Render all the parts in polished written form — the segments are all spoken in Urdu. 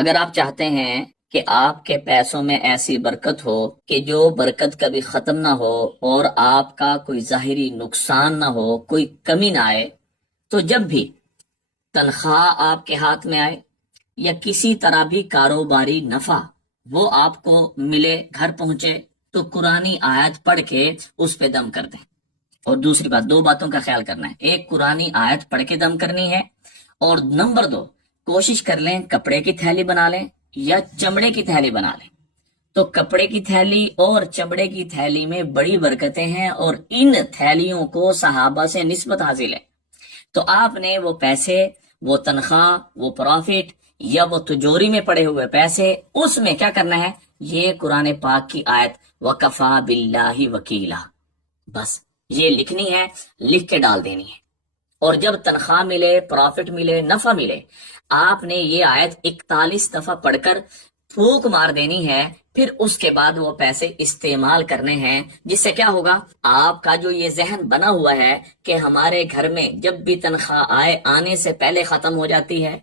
اگر آپ چاہتے ہیں کہ آپ کے پیسوں میں ایسی برکت ہو کہ جو برکت کبھی ختم نہ ہو اور آپ کا کوئی ظاہری نقصان نہ ہو، کوئی کمی نہ آئے، تو جب بھی تنخواہ آپ کے ہاتھ میں آئے یا کسی طرح بھی کاروباری نفع وہ آپ کو ملے، گھر پہنچے، تو قرآنی آیت پڑھ کے اس پہ دم کر دیں۔ اور دوسری بات، دو باتوں کا خیال کرنا ہے، ایک قرآنی آیت پڑھ کے دم کرنی ہے، اور نمبر دو، کوشش کر لیں کپڑے کی تھیلی بنا لیں یا چمڑے کی تھیلی بنا لیں۔ تو کپڑے کی تھیلی اور چمڑے کی تھیلی میں بڑی برکتیں ہیں، اور ان تھیلیوں کو صحابہ سے نسبت حاصل ہے۔ تو آپ نے وہ پیسے، وہ تنخواہ، وہ پروفٹ یا وہ تجوری میں پڑے ہوئے پیسے، اس میں کیا کرنا ہے؟ یہ قرآن پاک کی آیت وَكَفَى بِاللَّهِ وَكِيلًا، بس یہ لکھنی ہے، لکھ کے ڈال دینی ہے۔ اور جب تنخواہ ملے، پروفٹ ملے، نفع ملے، آپ نے یہ آیت 41 دفعہ پڑھ کر پھونک مار دینی ہے، پھر اس کے بعد وہ پیسے استعمال کرنے ہیں، جس سے کیا ہوگا؟ آپ کا جو یہ ذہن بنا ہوا ہے کہ ہمارے گھر میں جب بھی تنخواہ آنے سے پہلے ختم ہو جاتی ہے،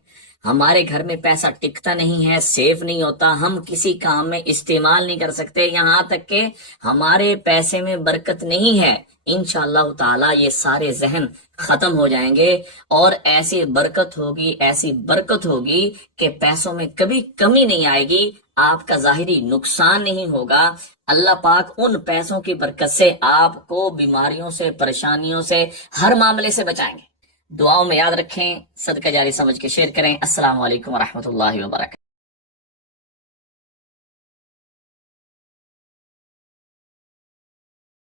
ہمارے گھر میں پیسہ ٹکتا نہیں ہے، سیف نہیں ہوتا، ہم کسی کام میں استعمال نہیں کر سکتے، یہاں تک کہ ہمارے پیسے میں برکت نہیں ہے، انشاءاللہ تعالی یہ سارے ذہن ختم ہو جائیں گے، اور ایسی برکت ہوگی کہ پیسوں میں کبھی کمی نہیں آئے گی، آپ کا ظاہری نقصان نہیں ہوگا۔ اللہ پاک ان پیسوں کی برکت سے آپ کو بیماریوں سے، پریشانیوں سے، ہر معاملے سے بچائیں گے۔ دعاؤں میں یاد رکھیں، صدقہ جاری سمجھ کے شیئر کریں۔ السلام علیکم ورحمۃ اللہ وبرکاتہ۔